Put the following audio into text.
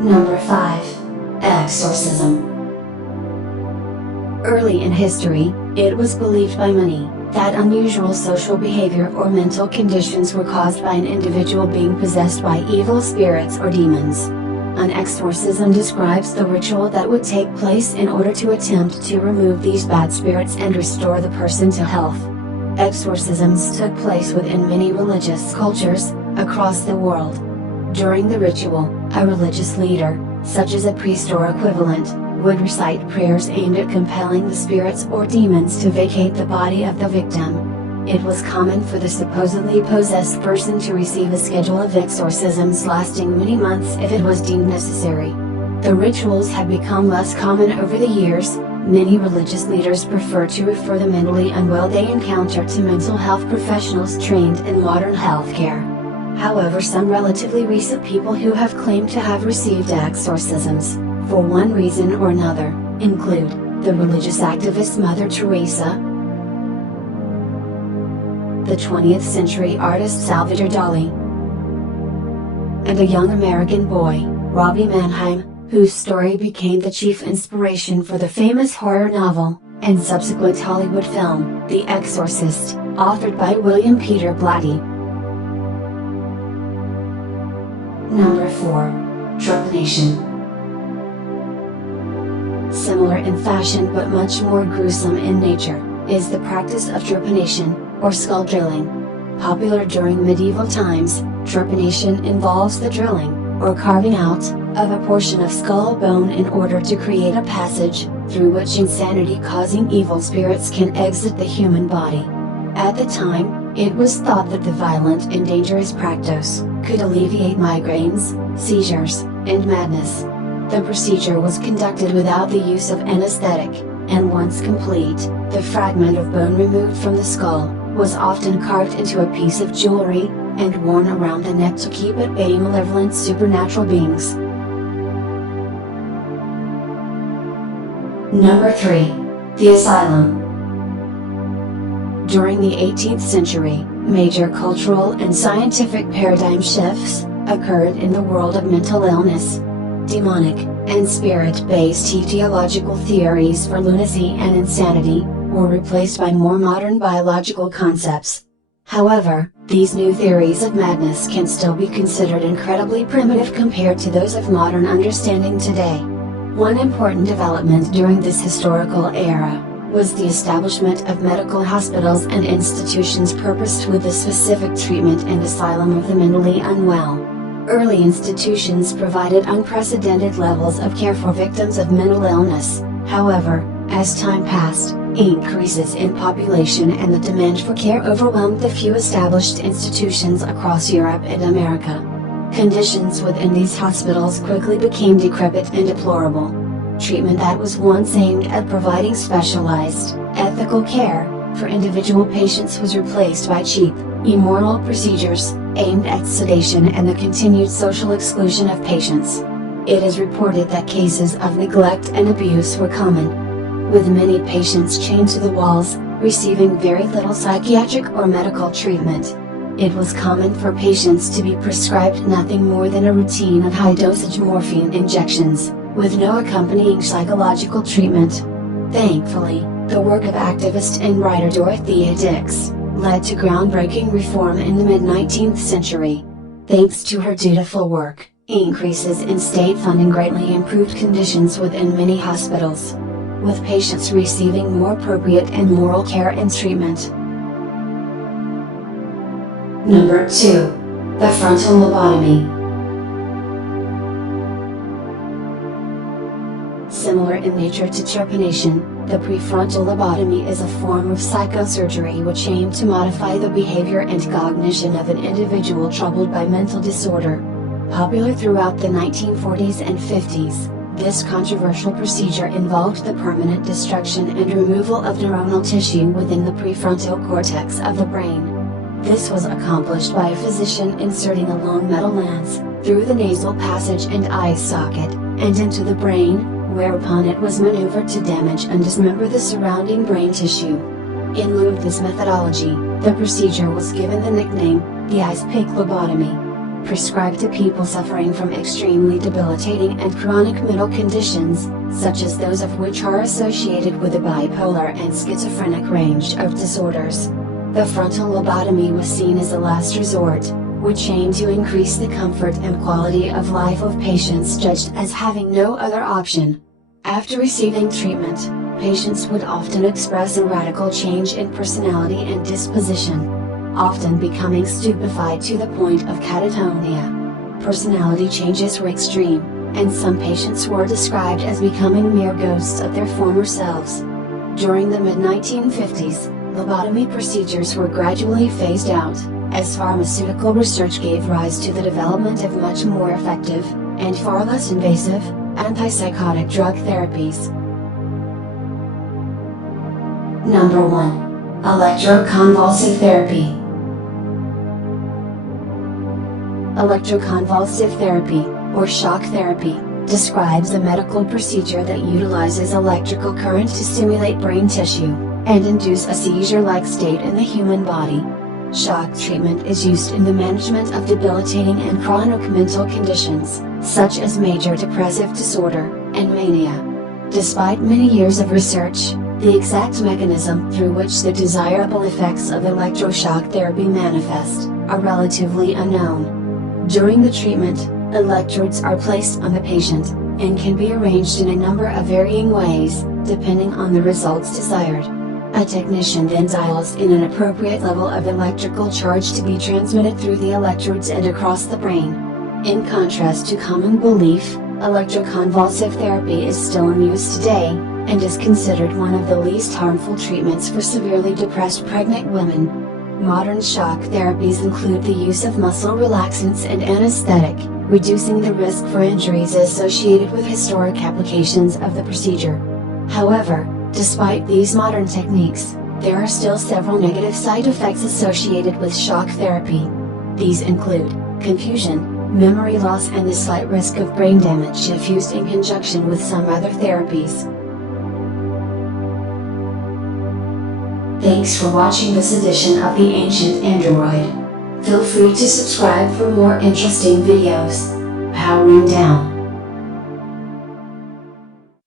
Number 5. Exorcism. Early in history, it was believed by many that unusual social behavior or mental conditions were caused by an individual being possessed by evil spirits or demons. An exorcism describes the ritual that would take place in order to attempt to remove these bad spirits and restore the person to health. Exorcisms took place within many religious cultures across the world. During the ritual, a religious leader, such as a priest or equivalent, would recite prayers aimed at compelling the spirits or demons to vacate the body of the victim. It was common for the supposedly possessed person to receive a schedule of exorcisms lasting many months if it was deemed necessary. The rituals have become less common over the years. Many religious leaders prefer to refer the mentally unwell they encounter to mental health professionals trained in modern healthcare. However, some relatively recent people who have claimed to have received exorcisms, for one reason or another, include the religious activist Mother Teresa, the 20th century artist Salvador Dali, and a young American boy, Robbie Mannheim, whose story became the chief inspiration for the famous horror novel, and subsequent Hollywood film, The Exorcist, authored by William Peter Blatty. Number 4. Trepanation. Similar in fashion but much more gruesome in nature, is the practice of trepanation, or skull drilling. Popular during medieval times, trepanation involves the drilling, or carving out, of a portion of skull bone in order to create a passage, through which insanity-causing evil spirits can exit the human body. At the time, it was thought that the violent and dangerous practice could alleviate migraines, seizures, and madness. The procedure was conducted without the use of anesthetic, and once complete, the fragment of bone removed from the skull was often carved into a piece of jewelry, and worn around the neck to keep at bay malevolent supernatural beings. Number 3. The Asylum. During the 18th century, major cultural and scientific paradigm shifts occurred in the world of mental illness. Demonic and spirit-based etiological theories for lunacy and insanity were replaced by more modern biological concepts. However, these new theories of madness can still be considered incredibly primitive compared to those of modern understanding today. One important development during this historical era was the establishment of medical hospitals and institutions purposed with the specific treatment and asylum of the mentally unwell. Early institutions provided unprecedented levels of care for victims of mental illness. However, as time passed, increases in population and the demand for care overwhelmed the few established institutions across Europe and America. Conditions within these hospitals quickly became decrepit and deplorable. Treatment that was once aimed at providing specialized, ethical care for individual patients was replaced by cheap, immoral procedures aimed at sedation and the continued social exclusion of patients. It is reported that cases of neglect and abuse were common, with many patients chained to the walls, receiving very little psychiatric or medical treatment. It was common for patients to be prescribed nothing more than a routine of high-dosage morphine injections, with no accompanying psychological treatment. Thankfully, the work of activist and writer Dorothea Dix led to groundbreaking reform in the mid-19th century. Thanks to her dutiful work, increases in state funding greatly improved conditions within many hospitals, with patients receiving more appropriate and moral care and treatment. Number 2. The Frontal Lobotomy. Similar in nature to trepanation, the prefrontal lobotomy is a form of psychosurgery which aimed to modify the behavior and cognition of an individual troubled by mental disorder. Popular throughout the 1940s and 50s, this controversial procedure involved the permanent destruction and removal of neuronal tissue within the prefrontal cortex of the brain. This was accomplished by a physician inserting a long metal lance through the nasal passage and eye socket, and into the brain, whereupon it was maneuvered to damage and dismember the surrounding brain tissue. In lieu of this methodology, the procedure was given the nickname, the ice pick lobotomy. prescribed to people suffering from extremely debilitating and chronic mental conditions, such as those of which are associated with the bipolar and schizophrenic range of disorders. The frontal lobotomy was seen as a last resort, which aimed to increase the comfort and quality of life of patients judged as having no other option. After receiving treatment, patients would often express a radical change in personality and disposition, often becoming stupefied to the point of catatonia. Personality changes were extreme, and some patients were described as becoming mere ghosts of their former selves. During the mid-1950s, lobotomy procedures were gradually phased out, as pharmaceutical research gave rise to the development of much more effective, and far less invasive, antipsychotic drug therapies. Number 1. Electroconvulsive Therapy. Electroconvulsive therapy, or shock therapy, describes a medical procedure that utilizes electrical current to stimulate brain tissue, and induce a seizure-like state in the human body. Shock treatment is used in the management of debilitating and chronic mental conditions, such as major depressive disorder, and mania. Despite many years of research, the exact mechanism through which the desirable effects of electroshock therapy manifest, are relatively unknown. During the treatment, electrodes are placed on the patient, and can be arranged in a number of varying ways, depending on the results desired. A technician then dials in an appropriate level of electrical charge to be transmitted through the electrodes and across the brain. In contrast to common belief, electroconvulsive therapy is still in use today, and is considered one of the least harmful treatments for severely depressed pregnant women. Modern shock therapies include the use of muscle relaxants and anesthetic, reducing the risk for injuries associated with historic applications of the procedure. However, despite these modern techniques, there are still several negative side effects associated with shock therapy. These include confusion, memory loss, and the slight risk of brain damage if used in conjunction with some other therapies. Thanks for watching this edition of The Ancient Android. Feel free to subscribe for more interesting videos. Powering down.